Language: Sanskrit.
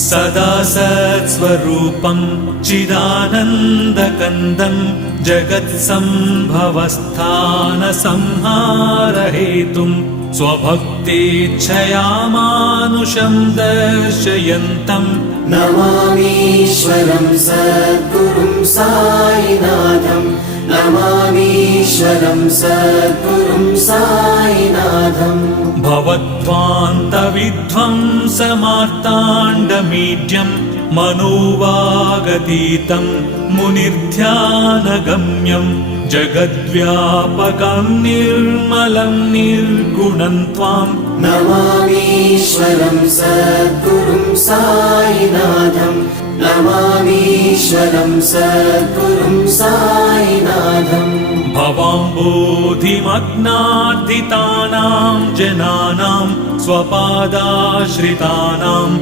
सदा सत्स्वरूपं चिदानन्दकन्दं जगत्सम्भवस्थानसंहारहेतुं स्वभक्तेच्छया मानुषं दर्शयन्तं नमामीश्वरं सद्गुरुं साईनाथं नमामीश्वरं सद्गुरुं साईनाथम् भवद्ध्वान्तविध्वंसमार्ताण्डमीड्यं मनोवागतीतं मुनिर्ध्यानगम्यं जगद्व्यापकं निर्मलं निर्गुणं त्वां नमामीश्वरं सद्गुरुं साईनाथं नमामीश्वरं सद्गुरुं साईनाथम् भवाम्बोधिमग्नार्दितानां जनानां स्वपादाश्रितानां